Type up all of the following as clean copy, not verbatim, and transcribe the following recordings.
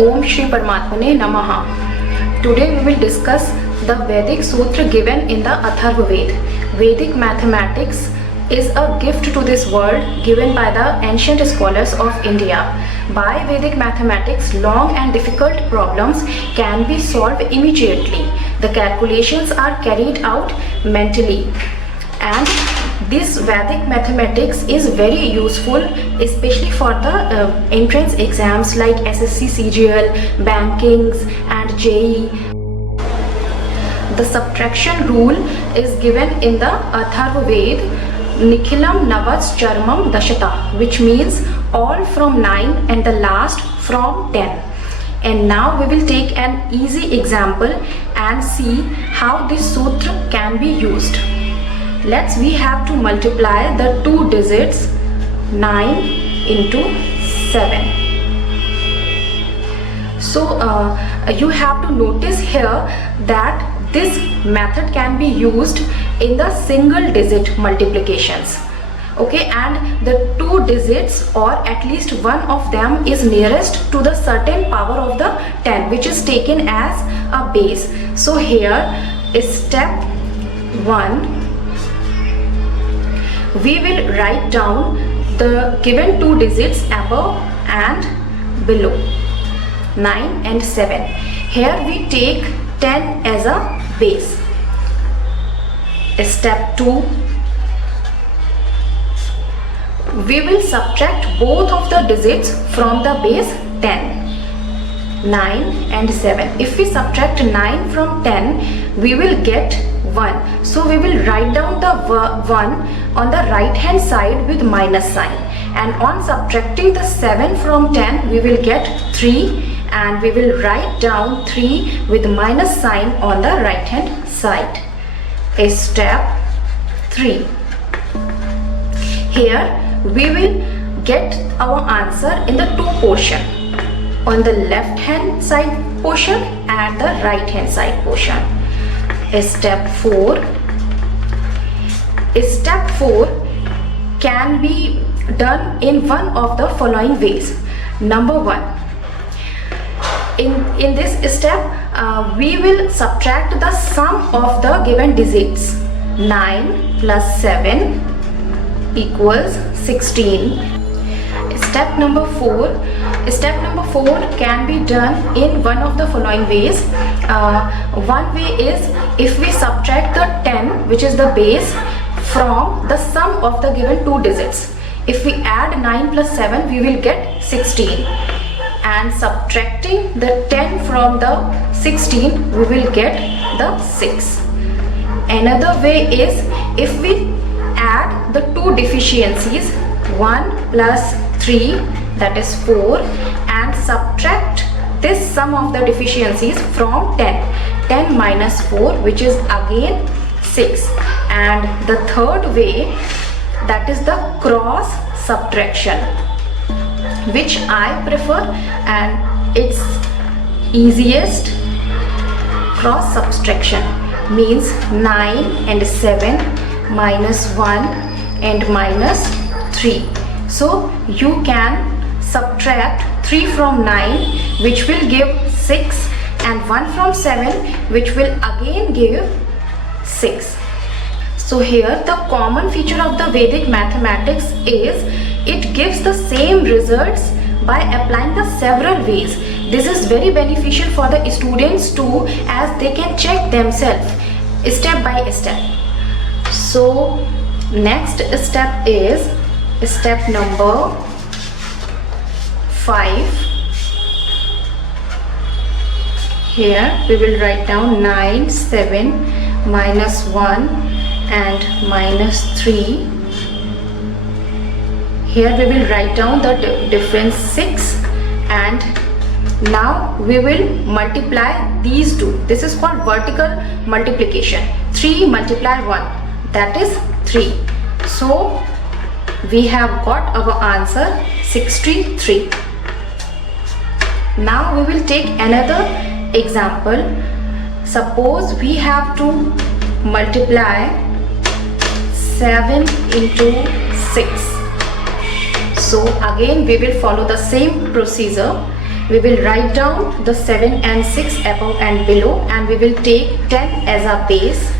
Om Shri Paramatmane Namaha. Today we will discuss the Vedic Sutra given in the Atharva Ved. Vedic mathematics is a gift to this world given by the ancient scholars of India. By Vedic mathematics, long and difficult problems can be solved immediately. The calculations are carried out mentally, and this Vedic mathematics is very useful, especially for the entrance exams like SSC, CGL, bankings and JEE. The subtraction rule is given in the Atharva Ved, Nikhilam Navas Charmam Dashata, which means all from 9 and the last from 10. And now we will take an easy example and see how this sutra can be used. We have to multiply the two digits 9 into 7. So you have to notice here that this method can be used in the single digit multiplications. Okay, and the two digits or at least one of them is nearest to the certain power of the 10, which is taken as a base. So here is step 1. We will write down the given two digits above and below, 9 and 7. Here we take 10 as a base. Step 2. We will subtract both of the digits from the base 10, 9 and 7. If we subtract 9 from 10, we will get 1. So we will write down the 1 on the right hand side with minus sign, and on subtracting the 7 from 10, we will get 3, and we will write down 3 with minus sign on the right hand side. Step 3. Here we will get our answer in the two portion, on the left hand side portion and the right hand side portion. Step 4. Step 4 can be done in one of the following ways. Number 1. In this step, we will subtract the sum of the given digits. 9 plus 7 equals 16. Step number 4. Step number 4 can be done in one of the following ways. One way is if we subtract the 10, which is the base, from the sum of the given two digits. If we add 9 plus 7, we will get 16. And subtracting the 10 from the 16, we will get the 6. Another way is if we add the two deficiencies, 1 plus 3, that is 4, and subtract this sum of the deficiencies from 10. 10 minus 4, which is again 6. And the third way, that is the cross subtraction, which I prefer, and it's easiest. Cross subtraction means 9 and 7 minus 1 and minus 3. So you can subtract 3 from 9, which will give 6, and 1 from 7, which will again give 6. So here the common feature of the Vedic mathematics is it gives the same results by applying the several ways. This is very beneficial for the students too, as they can check themselves step by step. So next step is step number 5. Here we will write down 9, 7, minus 1 and minus 3. Here we will write down the difference 6, and now we will multiply these two. This is called vertical multiplication. 3 multiply 1, that is 3. So we have got our answer 63. Now we will take another example. Suppose we have to multiply 7 into 6. So again we will follow the same procedure. we will write down the 7 and 6 above and below, and we will take 10 as a base.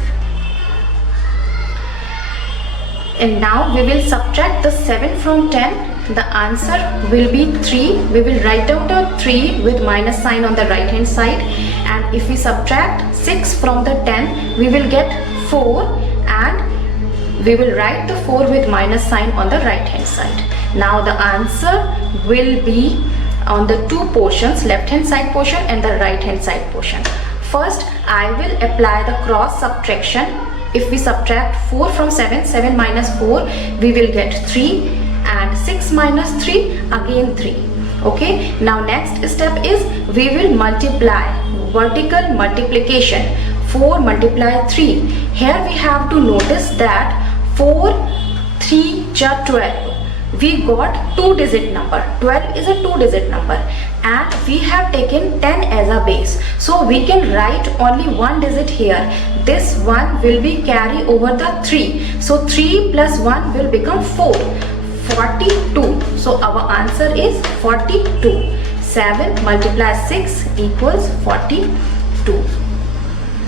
And now we will subtract the 7 from 10. The answer will be 3. We will write down the 3 with minus sign on the right hand side, and if we subtract 6 from the 10, we will get 4, and we will write the 4 with minus sign on the right hand side. Now the answer will be on the two portions, left hand side portion and the right hand side portion. First, I will apply the cross subtraction. If we subtract 4 from 7, 7 minus 4, we will get 3, and 6 minus 3, again 3. Okay, now next step is we will multiply, vertical multiplication. 4 multiply 3. Here we have to notice that 4, 3 ja 12. We got 2-digit number. 12 is a 2-digit number, and we have taken 10 as a base. So we can write only 1 digit here. This 1 will be carry over the 3. So 3 plus 1 will become 4. 42. So our answer is 42. 7 multiplied 6 equals 42.